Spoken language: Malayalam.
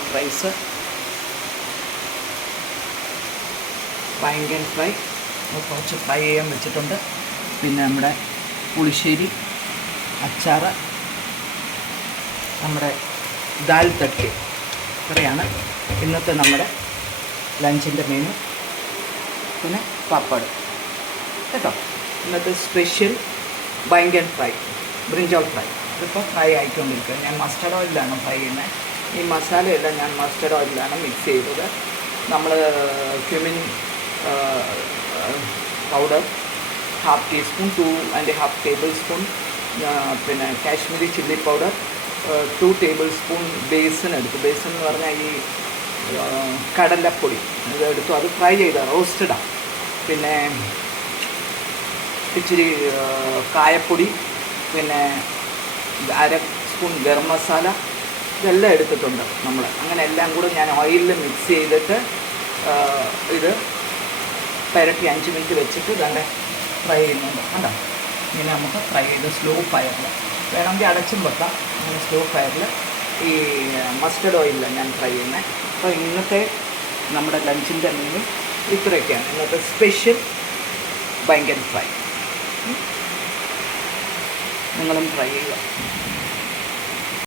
വൈറ്റ് റൈസ്, ബാങ്കൻ ഫ്രൈ കുറച്ച് ഫ്രൈ ചെയ്യാൻ വെച്ചിട്ടുണ്ട്. പിന്നെ നമ്മുടെ പുളിശ്ശേരി, അച്ചാർ, നമ്മുടെ ദാൽ തട്ട്. ഇത്രയാണ് ഇന്നത്തെ നമ്മുടെ ലഞ്ചിൻ്റെ മെനു. പിന്നെ പപ്പട് കേട്ടോ. ഇന്നത്തെ സ്പെഷ്യൽ ബാങ്കൻ ഫ്രൈ, ബ്രിഞ്ചോൾ ഫ്രൈ. ഇതിപ്പോൾ ഫ്രൈ ആയിക്കൊണ്ടിരിക്കുക. ഞാൻ മസ്റ്റർഡ് ഓയിലാണ് ഫ്രൈ ചെയ്യുന്നത്. ഈ മസാലയെല്ലാം ഞാൻ മസ്റ്റർഡ് ഓയിലാണ് മിക്സ് ചെയ്തത്. നമ്മൾ cumin powder 1/2 teaspoon, 2.5 tablespoon, പിന്നെ Kashmiri chilli powder 2 tablespoon besan എടുത്തു. ബേസൻ എന്ന് പറഞ്ഞാൽ ഈ കടലപ്പൊടി ഇതെടുത്തു. അത് ഫ്രൈ ചെയ്ത റോസ്റ്റഡാണ്. പിന്നെ ഇച്ചിരി കായപ്പൊടി, പിന്നെ 1/2 സ്പൂൺ ഗരം മസാല, ഇതെല്ലാം എടുത്തിട്ടുണ്ട് നമ്മൾ. അങ്ങനെ എല്ലാം കൂടെ ഞാൻ ഓയിലിൽ മിക്സ് ചെയ്തിട്ട് ഇത് പുരട്ടി 5 മിനിറ്റ് വെച്ചിട്ട് ഇതാണ്ട് ഫ്രൈ ചെയ്യുന്നുണ്ട്. കണ്ടോ, ഇങ്ങനെ നമുക്ക് ഫ്രൈ ചെയ്ത് സ്ലോ ഫയറിൽ വേണമെങ്കിൽ അടച്ചും വെക്കാം. അങ്ങനെ സ്ലോ ഫയറിൽ ഈ മസ്റ്റർഡ് ഓയിലിലാണ് ഞാൻ ഫ്രൈ ചെയ്യുന്നത്. അപ്പോൾ ഇന്നത്തെ നമ്മുടെ ലഞ്ചിൻ്റെ മെനു ഇത്രയൊക്കെയാണ്. ഇന്നത്തെ സ്പെഷ്യൽ ബാങ്കൻ ഫ്രൈ. നിങ്ങളും ട്രൈ ചെയ്യുക.